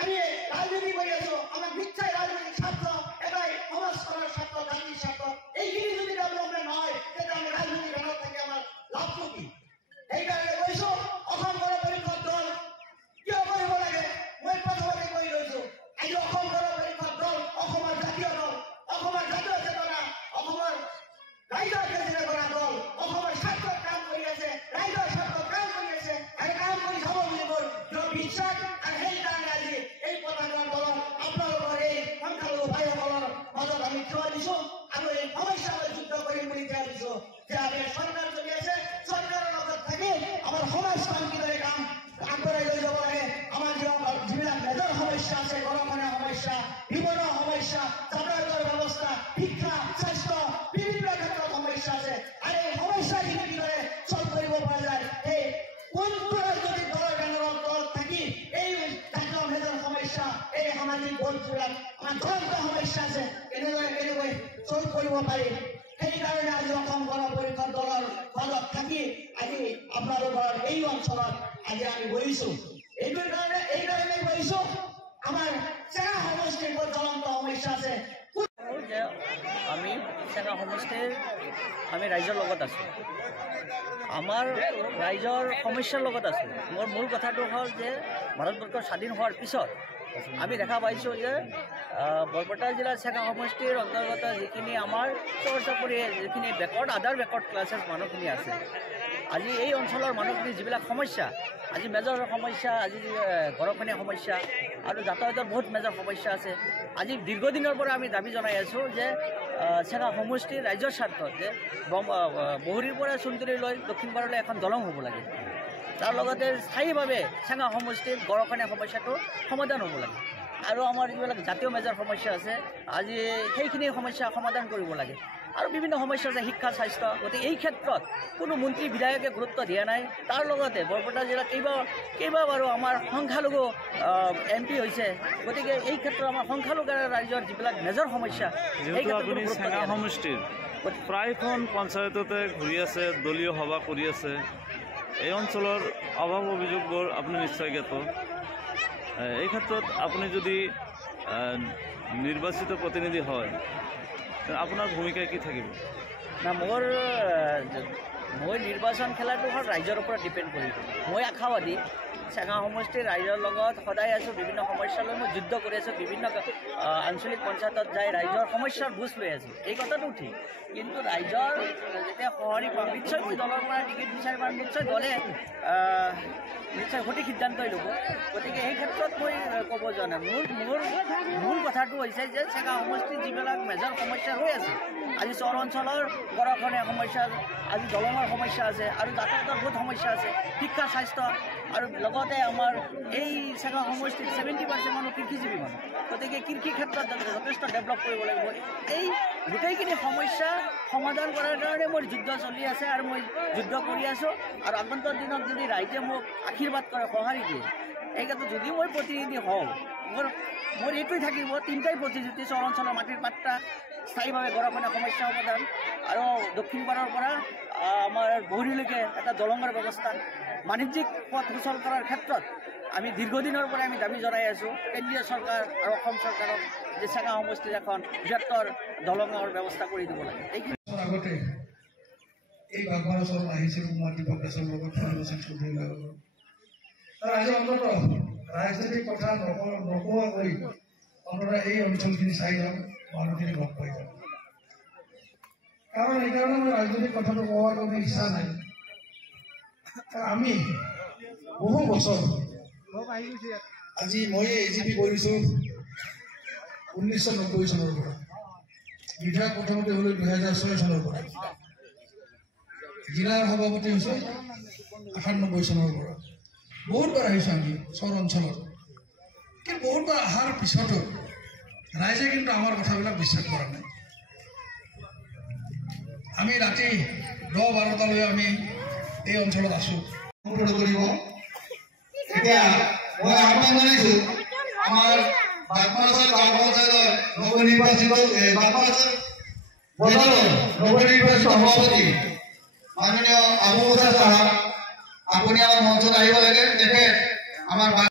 আমি ৰাজনীতি কৰি আছো আমাৰ নিশ্চয় ৰাজনৈতিক স্বাৰ্থ এটাই সমাজ কৰাৰ স্বাৰ্থ জাতিৰ স্বাৰ্থ এইখিনি যদি ডেভেলপমেন্ট হয় তেতিয়া আমি ৰাজনীতি দলত থাকি আমাৰ লাভটো কি সেইকাৰণে কৈছো অসম গণ পৰিষদ দল কিয় কৰিব লাগে মই প্ৰথমতে কৈ লৈছো আজি অসম গণ পৰিষদ দল অসমৰ জাতীয় দল অসমৰ জাতীয় চেতনা অসমৰ ৰাইজৰ চেতনা দল অসমৰ স্বাৰ্থত কাম কৰি আছে ৰাইজৰ স্বাৰ্থত কাম কৰি আছে আৰু কাম কৰি যাব বুলি মোৰ বিশ্বাস আৰু সেইকাৰণে আজি এই পতাকাৰ দলত আপোনালোকৰ এই সংখ্যালঘু ভাইসকলৰ মাজত আমি থিয় দিছো আৰু এই সমস্যালৈ যুদ্ধ কৰিম বুলি থিয় দিছো যে আমি চৰকাৰ চলি আছে চৰকাৰৰ লগত থাকি আমাৰ সমাজখন কিদৰে কাম আগবঢ়াই লৈ যাব লাগে আমাৰ যিবিলাক মেজৰ সমস্যা আছে গৰমনীয়া সমস্যা নিবনুৱা সমস্যা যাতায়াতৰ ব্যৱস্থা শিক্ষা স্বাস্থ্য বিভিন্ন ক্ষেত্ৰত সমস্যা আছে আৰু এই সমস্যাখিনি কিদৰে চল্ভ কৰিব পৰা যায় সেই কোনটো ৰাজনৈতিক দলৰ কাণ্ডত দলত থাকি এই জাতীয় মেজৰ সমস্যা এই সামাজিক বোধবিলাক আমাৰ জ্বলন্ত সমস্যা আছে কেনেকৈ চল্ভ কৰিব পাৰি সেইকাৰণে আজি অসম গণ পৰিষদ দলৰ মাজত থাকি আজি আপোনালোকৰ এই অঞ্চলত আজি আমি বহিছো এইকাৰণে বহিছো আমাৰ চেঙা সমষ্টিৰ বৰ জ্বলন্ত সমস্যা আছে যে আমি চেঙা সমষ্টিৰ আমি ৰাইজৰ লগত আছোঁ আমাৰ ৰাইজৰ সমস্যাৰ লগত আছোঁ মোৰ মূল কথাটো হ'ল যে ভাৰতবৰ্ষ স্বাধীন হোৱাৰ পিছত আমি দেখা পাইছোঁ যে বৰপেটা জিলাৰ চেঙা সমষ্টিৰ অন্তৰ্গত যিখিনি আমাৰ ওচৰ চুবুৰীয়া যিখিনি আদাৰ বেকৱাৰ্ড ক্লাছেছ মানুহখিনি আছে আজি এই অঞ্চলৰ মানুহখিনি যিবিলাক সমস্যা আজি মেজৰ সমস্যা আজি গৰখনীয়া সমস্যা আৰু যাতায়াতৰ বহুত মেজৰ সমস্যা আছে আজি দীৰ্ঘদিনৰ পৰা আমি দাবী জনাই আছোঁ যে চেঙা সমষ্টিৰ ৰাইজৰ স্বাৰ্থত যে বহৰীৰ পৰা চুনতুলিলৈ দক্ষিণ পাৰলৈ এখন দলং হ'ব লাগে তাৰ লগতে স্থায়ীভাৱে চেঙা সমষ্টিৰ গৰখনীয়া সমস্যাটো সমাধান হ'ব লাগে আৰু আমাৰ যিবিলাক জাতীয় মেজৰ সমস্যা আছে আজি সেইখিনি সমস্যা সমাধান কৰিব লাগে আৰু বিভিন্ন সমস্যা আছে শিক্ষা স্বাস্থ্য গতিকে এই ক্ষেত্ৰত কোনো মন্ত্ৰী বিধায়কে গুৰুত্ব দিয়া নাই তাৰ লগতে বৰপেটা জিলাত কেইবাবাৰো আমাৰ সংখ্যালঘু MP হৈছে গতিকে এই ক্ষেত্ৰত আমাৰ সংখ্যালঘু ৰাইজৰ যিবিলাক মেজৰ সমস্যা যেহেতু আপুনি চেঙা সমষ্টিৰ প্ৰায়খন পঞ্চায়ততে ঘূৰি আছে দলীয় সভা কৰি আছে এই অঞ্চলৰ অভাৱ অভিযোগবোৰ আপুনি নিশ্চয় জ্ঞাত এই ক্ষেত্ৰত আপুনি যদি নিৰ্বাচিত প্ৰতিনিধি হয় আপোনাৰ ভূমিকা কি থাকিব না মই নিৰ্বাচন খেলাটো হ'ল ৰাইজৰ ওপৰত ডিপেণ্ড কৰিব মই আশাবাদী চেঙা সমষ্টিৰ ৰাইজৰ লগত সদায় আছোঁ বিভিন্ন সমস্যালৈ মই যুদ্ধ কৰি আছোঁ বিভিন্ন আঞ্চলিক পঞ্চায়তত যাই ৰাইজৰ সমস্যাৰ বুজ লৈ আছোঁ এই কথাটো ঠিক কিন্তু ৰাইজৰ যেতিয়া সঁহাৰি পাম নিশ্চয় মই দলৰ পৰা টিকেট বিচাৰি পাম নিশ্চয় দলে নিশ্চয় সঠিক সিদ্ধান্তই ল'ব গতিকে এই ক্ষেত্ৰত মই ক'ব যোৱা নাই মূল কথাটো হৈছে যে চেঙা সমষ্টিৰ যিবিলাক মেজৰ সমস্যা হৈ আছে আজি চহৰ অঞ্চলৰ গৰখনীয়া সমস্যা আজি দলঙৰ সমস্যা আছে আৰু যাতায়াতৰ বহুত সমস্যা আছে শিক্ষা স্বাস্থ্য আৰু লগতে আমাৰ এই চেঙা সমষ্টিত 70% মানুহ কৃষিজীৱী মানুহ গতিকে কৃষি ক্ষেত্ৰত যথেষ্ট ডেভেলপ কৰিব লাগিব এই গোটেইখিনি সমস্যা সমাধান কৰাৰ কাৰণে মোৰ যুদ্ধ চলি আছে আৰু মই যুদ্ধ কৰি আছোঁ আৰু আগন্তুক দিনত যদি ৰাইজে মোক আশীৰ্বাদ কৰে সঁহাৰি দিয়ে এই ক্ষেত্ৰত যদি মই প্ৰতিনিধি হওঁ মোৰ এইটোৱে থাকিব তিনিটাই প্ৰতিশ্ৰুতি চহৰ অঞ্চলৰ মাটিৰ পাত্তা স্থায়ীভাৱে গৰখনীয়া সমস্যা সমাধান আৰু দক্ষিণ পাৰৰ পৰা আমাৰ বহৰীলৈকে এটা দলঙৰ ব্যৱস্থা বাণিজ্যিক পথ সুচল কৰাৰ ক্ষেত্ৰত আমি দীৰ্ঘদিনৰ পৰা আমি দাবী জনাই আছোঁ কেন্দ্ৰীয় চৰকাৰ আৰু অসম চৰকাৰক যে চেঙা সমষ্টিৰ এখন বৃহত্তৰ দলঙৰ ব্যৱস্থা কৰি দিব লাগে আগতে এই ভাগবচন আহিছিল কুমাৰ দীপক দাসৰ লগত চৌধুৰীৰ লগত আজি অন্ততঃ ৰাজনৈতিক কথা নকোৱাকৈ অন্ততঃ এই অঞ্চলখিনি চাই যাওঁ মানুহখিনি গম পাই যাওঁ কাৰণ সেইকাৰণে মই ৰাজনৈতিক কথাটো কোৱাৰ কোনো ইচ্ছা নাই আমি বহু বছৰ আজি মই AGP কৰিছোঁ 1990 চনৰ পৰা বিধায়ক প্ৰথমতে হ'লে 2006 চনৰ পৰা জিলাৰ সভাপতি হৈছে 98 চনৰ পৰা বহুতবাৰ আহিছোঁ আমি চহৰ অঞ্চলত কিন্তু বহুতবাৰ অহাৰ পিছতো ৰাইজে কিন্তু আমাৰ কথাবিলাক বিশ্বাস কৰা নাই আমি ৰাতি 10-12টালৈ আমি এই অঞ্চলত আছোঁ কৰিব এতিয়া মই আহ্বান জনাইছোঁ আমাৰ বাগমাৰাৰ গাঁওপঞ্চায়তৰ নৱনিৰ্বাচিত সভাপতি মাননীয় আবু মুছা সাহেব আপুনি আমাৰ মঞ্চত আহিব লাগে তেখেত আমাৰ